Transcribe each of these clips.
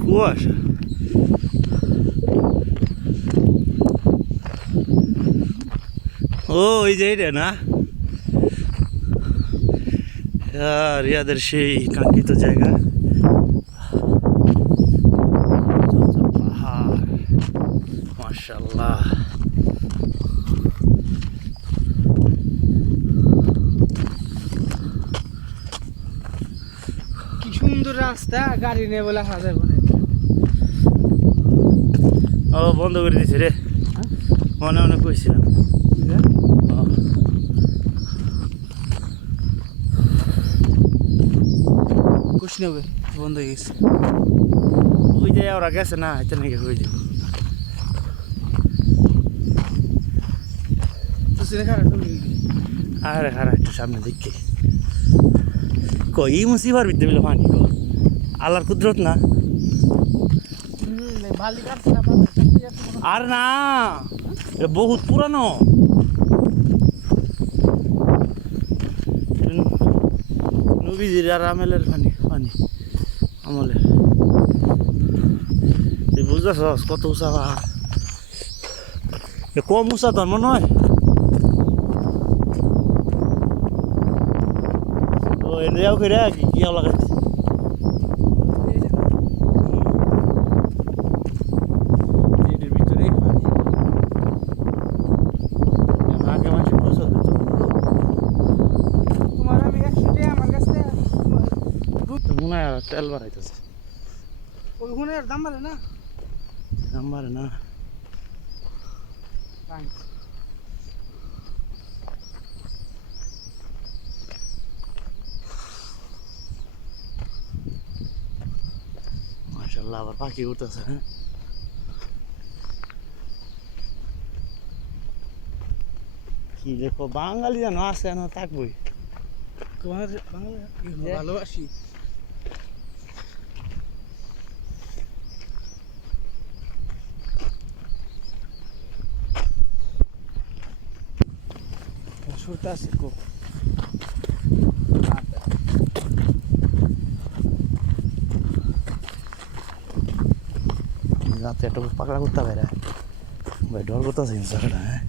কুয়াশা। ও ওই যে এটা না, রিয়াদের সেই কাঙ্ক্ষিত জায়গা, পাহাড়। মাশাআল্লাহ। কি সুন্দর রাস্তা, গাড়ি নিয়ে বলে হারা যাবে না। ও বন্ধ করে দিয়েছে রে, মনে মনে কইছিলাম। কুছ নেবে বন্ধ হয়ে গেছে। ওই যে ওরা গেছে না, এটা নাকি হয়ে যাবে। তো সিনে খারাপ তুমি আরে খারাপ একটু সামনে দেখি কই মুসিবার বিদ্যে বিলে পানি কো আল্লাহর কুদরত না। বালি কাটছে না, আর না, এটা বহুত পুরানো। নবীজির আর আমেলের পানি, পানি আমলের। তুই বুঝতেছস কত উঁচা পাহাড়? কম উঁচা তোর মনে হয়? ও এনে করে কি লাগাচ্ছে তোমার আমি 100 টাকা আমার কাছে মনে হয় আর তেল বাড়াইতেছে। ওইখানে আর দাম বাড়ে না। নাম্বার না, মাশাআল্লাহ আবার পাখি উঠতেছে। হ্যাঁ কি দেখো, বাঙালি যেন আছে না থাকবই। তোমার বাংলা ভালোবাসি। সুরটা আছে খুব। রাতে একটা পাকড়া করতে পারে ভাই, ডর করতেছে জায়গাটা। হ্যাঁ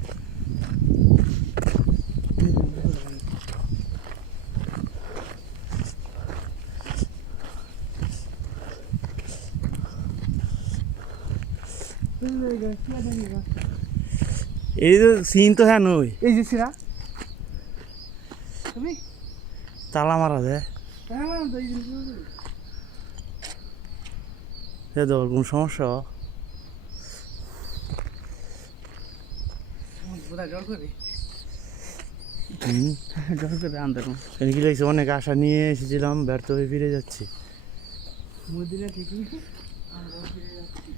এই যে সিন তো হ্যাঁ নই, এই যে সিরা তুমি তালা মারা যায়। এ তো কোন সমস্যা? জল করে হুম, জল করে আনতে এখানে কি লাগছে, অনেক আশা নিয়ে এসেছিলাম, ব্যর্থ হয়ে ফিরে যাচ্ছি। মদিনা ঠিকই আমরা ফিরে যাচ্ছি।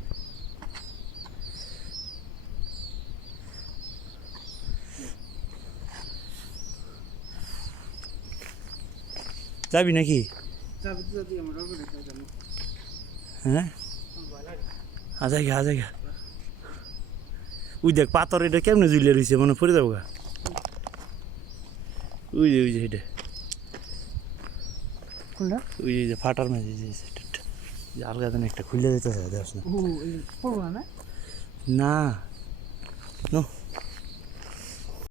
যাবি নাকি? যাবি তো যদি আমরা করে খাই যাবো। হ্যাঁ আজাইগা আজাইগা। ওই দেখ পাথর, এটা কেমনে ঝুলে রয়েছে, মনে পড়ে যাবো গা। ওই যে এটা, কোনটা? ওই যে ফাটার মাঝে যে আলগা দিন একটা খুলে দিতেছে, দেখ না। ও পড়বো না না নো